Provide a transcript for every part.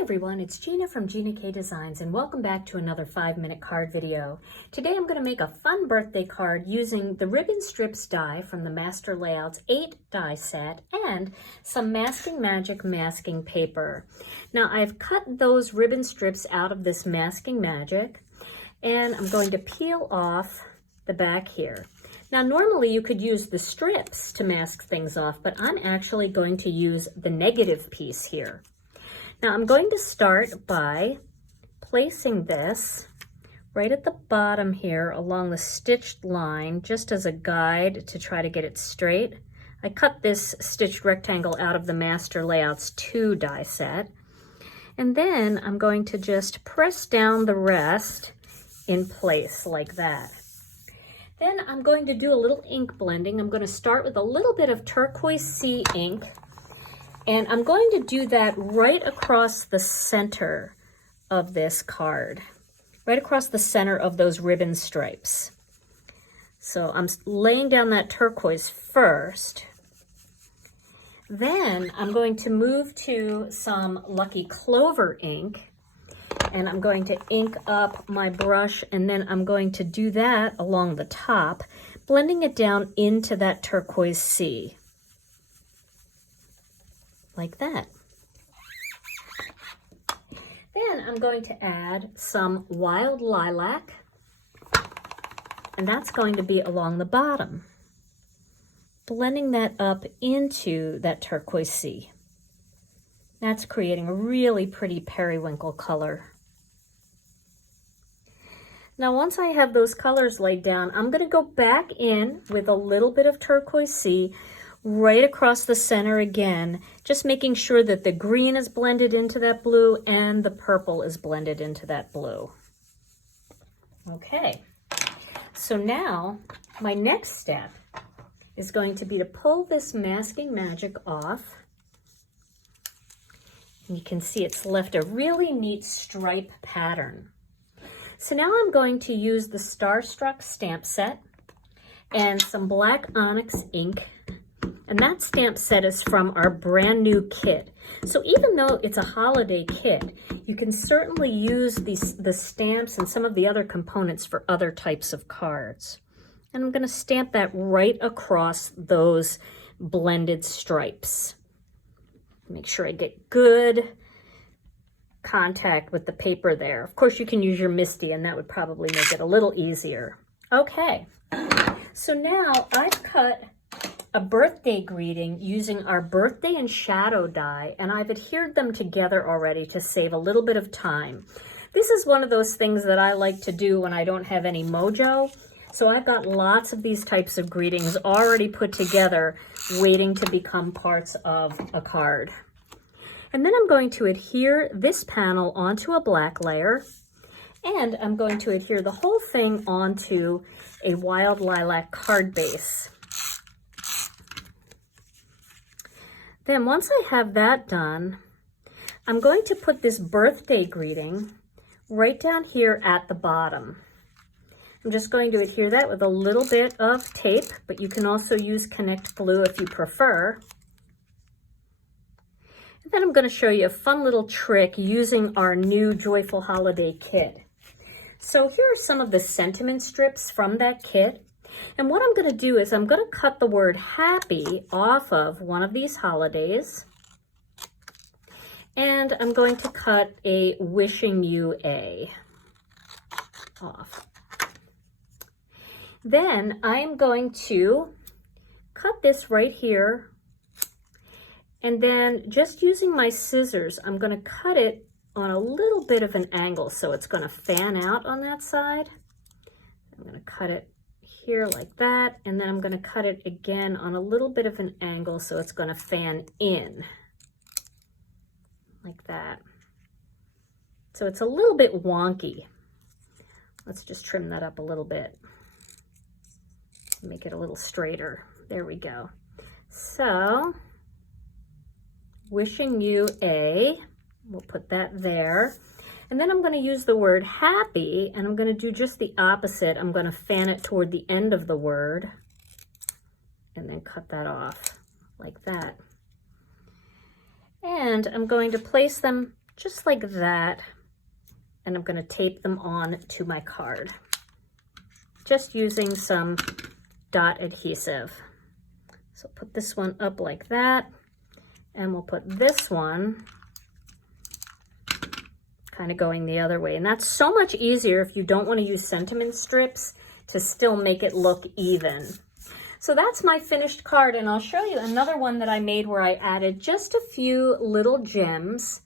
Hi everyone, it's Gina from Gina K Designs and welcome back to another 5-minute card video. Today I'm going to make a fun birthday card using the ribbon strips die from the Master Layouts 8 die set and some Masking Magic masking paper. Now I've cut those ribbon strips out of this Masking Magic and I'm going to peel off the back here. Now normally you could use the strips to mask things off, but I'm actually going to use the negative piece here. Now I'm going to start by placing this right at the bottom here along the stitched line, just as a guide to try to get it straight. I cut this stitched rectangle out of the Master Layouts 2 die set. And then I'm going to just press down the rest in place like that. Then I'm going to do a little ink blending. I'm going to start with a little bit of Turquoise Sea ink. And I'm going to do that right across the center of this card, right across the center of those ribbon stripes. So I'm laying down that turquoise first. Then I'm going to move to some Lucky Clover ink, and I'm going to ink up my brush, and then I'm going to do that along the top, blending it down into that Turquoise Sea. Like that. Then I'm going to add some Wild Lilac, and that's going to be along the bottom, blending that up into that Turquoise Sea. That's creating a really pretty periwinkle color. Now once I have those colors laid down, I'm going to go back in with a little bit of Turquoise Sea right across the center again, just making sure that the green is blended into that blue and the purple is blended into that blue. Okay, so now my next step is going to be to pull this Masking Magic off. And you can see it's left a really neat stripe pattern. So now I'm going to use the Starstruck stamp set and some black Onyx ink. And that stamp set is from our brand new kit. So even though it's a holiday kit, you can certainly use the stamps and some of the other components for other types of cards. And I'm going to stamp that right across those blended stripes. Make sure I get good contact with the paper there. Of course, you can use your MISTI, and that would probably make it a little easier. Okay, so now I've cut a birthday greeting using our birthday and shadow die, and I've adhered them together already to save a little bit of time. This is one of those things that I like to do when I don't have any mojo. So I've got lots of these types of greetings already put together, waiting to become parts of a card. And then I'm going to adhere this panel onto a black layer, and I'm going to adhere the whole thing onto a Wild Lilac card base. Then once I have that done, I'm going to put this birthday greeting right down here at the bottom. I'm just going to adhere that with a little bit of tape, but you can also use Connect Glue if you prefer. And then I'm going to show you a fun little trick using our new Joyful Holiday kit. So here are some of the sentiment strips from that kit. And what I'm going to do is I'm going to cut the word happy off of one of these holidays. And I'm going to cut a wishing you a off. Then I'm going to cut this right here. And then just using my scissors, I'm going to cut it on a little bit of an angle so it's going to fan out on that side. I'm going to cut it here like that, and then I'm going to cut it again on a little bit of an angle so it's going to fan in like that. So it's a little bit wonky. Let's just trim that up a little bit, make it a little straighter. There we go. So wishing you a, we'll put that there. And then I'm going to use the word happy, and I'm going to do just the opposite. I'm going to fan it toward the end of the word and then cut that off like that. And I'm going to place them just like that. And I'm going to tape them on to my card, just using some dot adhesive. So put this one up like that, and we'll put this one kind of going the other way. And that's so much easier if you don't want to use sentiment strips to still make it look even. So that's my finished card, and I'll show you another one that I made where I added just a few little gems,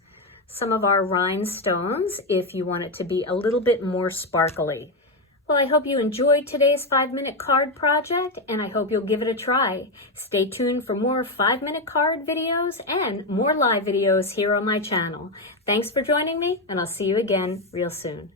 some of our rhinestones, if you want it to be a little bit more sparkly. Well, I hope you enjoyed today's 5-minute card project, and I hope you'll give it a try. Stay tuned for more 5-minute card videos and more live videos here on my channel. Thanks for joining me, and I'll see you again real soon.